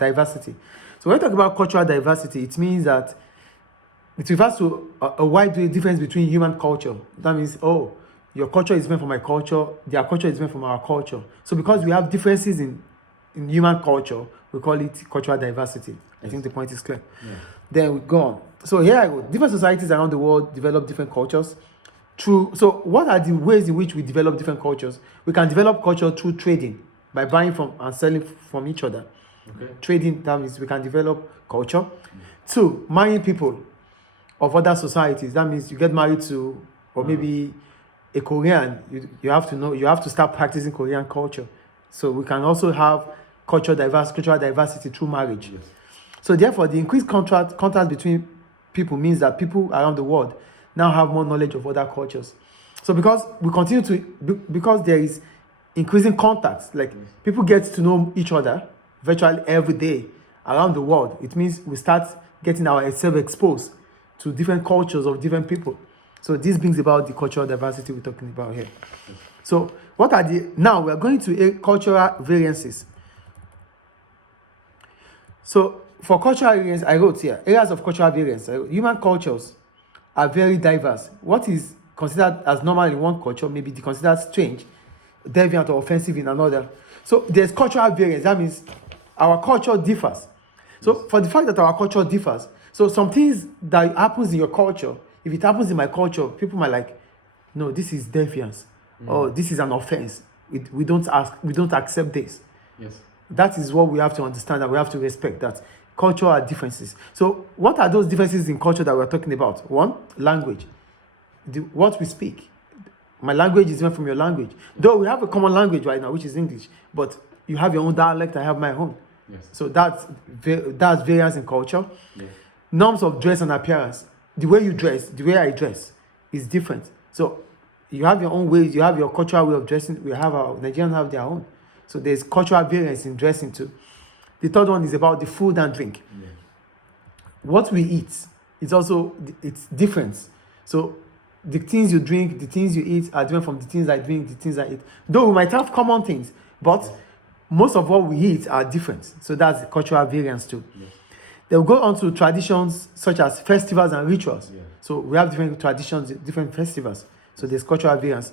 diversity. So when we talk about cultural diversity, it means that it refers to a wide difference between human culture. That means, your culture is different from my culture, their culture is different from our culture. So because we have differences in human culture, we call it cultural diversity. I think the point is clear. Yeah. Then we go on. So here I go. Different societies around the world develop different cultures. So what are the ways in which we develop different cultures? We can develop culture through trading, by buying from and selling from each other. Okay. Trading, that means we can develop culture. Two, marrying people of other societies. That means you get married to, or maybe a Korean, you have to start practicing Korean culture. So we can also have cultural diversity through marriage. Yes. So therefore, the increased contact between people means that people around the world now have more knowledge of other cultures. So because there is increasing contacts, like people get to know each other virtually every day around the world, it means we start getting ourselves exposed to different cultures of different people. So this brings about the cultural diversity we're talking about here. So now we are going to cultural variances. So for cultural variance, I wrote here, areas of cultural variance. Human cultures are very diverse. What is considered as normal in one culture may be considered strange, deviant, or offensive in another. So there's cultural variance. That means our culture differs. So for the fact that our culture differs, so some things that happens in your culture, if it happens in my culture, people might like, no, this is deviance, or this is an offense. We don't accept this. Yes. That is what we have to understand, and we have to respect that cultural differences. So what are those differences in culture that we're talking about? One, language. What we speak. My language is different from your language. Though we have a common language right now, which is English, but you have your own dialect, I have my own. Yes. So that's variance in culture. Yes. Norms of dress and appearance. The way you dress, the way I dress is different. So you have your own ways, you have your cultural way of dressing. Nigerians have their own. So there's cultural variance in dressing too. The third one is about the food and drink. Yeah. What we eat is also, it's different. So the things you drink, the things you eat are different from the things I drink, the things I eat. Though we might have common things, but most of what we eat are different. So that's the cultural variance too. Yeah. They'll go on to traditions such as festivals and rituals. Yeah. So we have different traditions, different festivals. So there's cultural variance.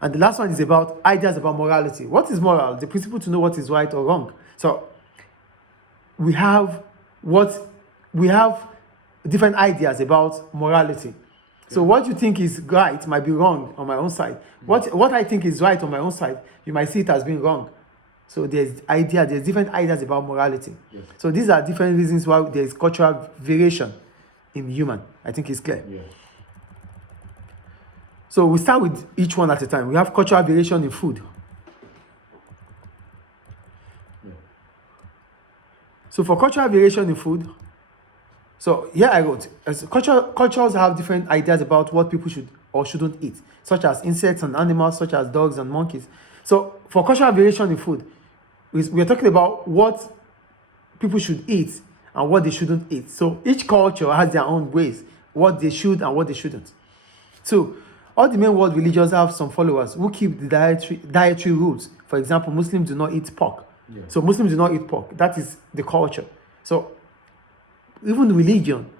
And the last one is about ideas about morality. What is moral? The principle to know what is right or wrong. So we have different ideas about morality. So what you think is right might be wrong on my own side. What I think is right on my own side, you might see it as being wrong. So there's different ideas about morality. Yes. So these are different reasons why there's cultural variation in human. I think it's clear. Yeah. So we start with each one at a time. We have cultural variation in food. Yeah. So for cultural variation in food, so here I wrote, cultures have different ideas about what people should or shouldn't eat, such as insects and animals, such as dogs and monkeys. So for cultural variation in food, we are talking about what people should eat and what they shouldn't eat. So each culture has their own ways, what they should and what they shouldn't. Two, all the main world religions have some followers who keep the dietary rules. For example, Muslims do not eat pork. Yeah. So Muslims do not eat pork. That is the culture. So even religion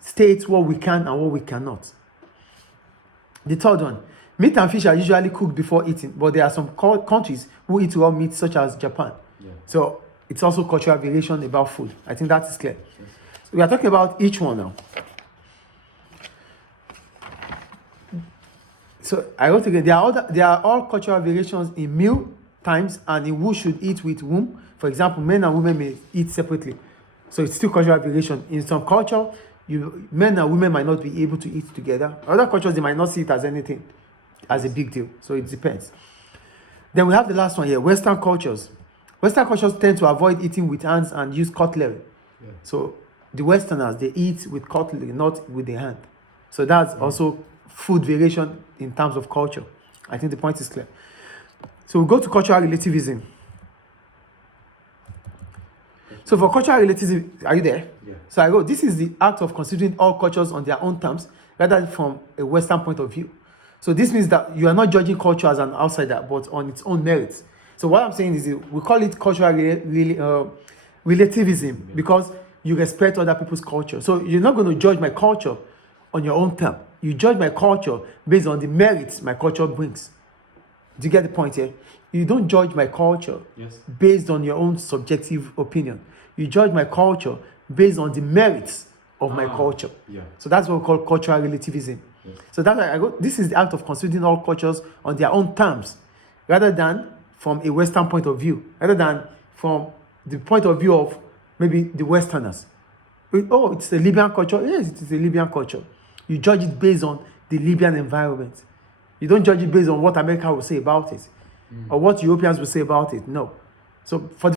states what we can and what we cannot. The third one, meat and fish are usually cooked before eating, but there are some countries who eat raw meat, such as Japan. Yeah. So it's also cultural variation about food. I think that is clear. Yes. So we are talking about each one now. So I wrote again, there are all cultural variations in meal times and in who should eat with whom. For example, men and women may eat separately. So it's still cultural variation. In some culture, men and women might not be able to eat together. Other cultures, they might not see it as anything, as a big deal. So it depends. Then we have the last one here, Western cultures. Western cultures tend to avoid eating with hands and use cutlery. Yeah. So the Westerners, they eat with cutlery, not with the hand. So that's also food variation in terms of culture. I think the point is clear. So we go to cultural relativism. So for cultural relativism, are you there? Yeah. So I go, this is the act of considering all cultures on their own terms, rather than from a Western point of view. So this means that you are not judging culture as an outsider, but on its own merits. So what I'm saying is we call it cultural relativism, because you respect other people's culture. So you're not going to judge my culture on your own term. You judge my culture based on the merits my culture brings. Do you get the point here? You don't judge my culture based on your own subjective opinion. You judge my culture based on the merits of my culture. So that's what we call cultural relativism. So that's why this is the act of considering all cultures on their own terms, rather than from a Western point of view, rather than from the point of view of maybe the Westerners. Oh, it's a Libyan culture. Yes, it is a Libyan culture. You judge it based on the Libyan environment. You don't judge it based on what America will say about it or what Europeans will say about it. No. So for the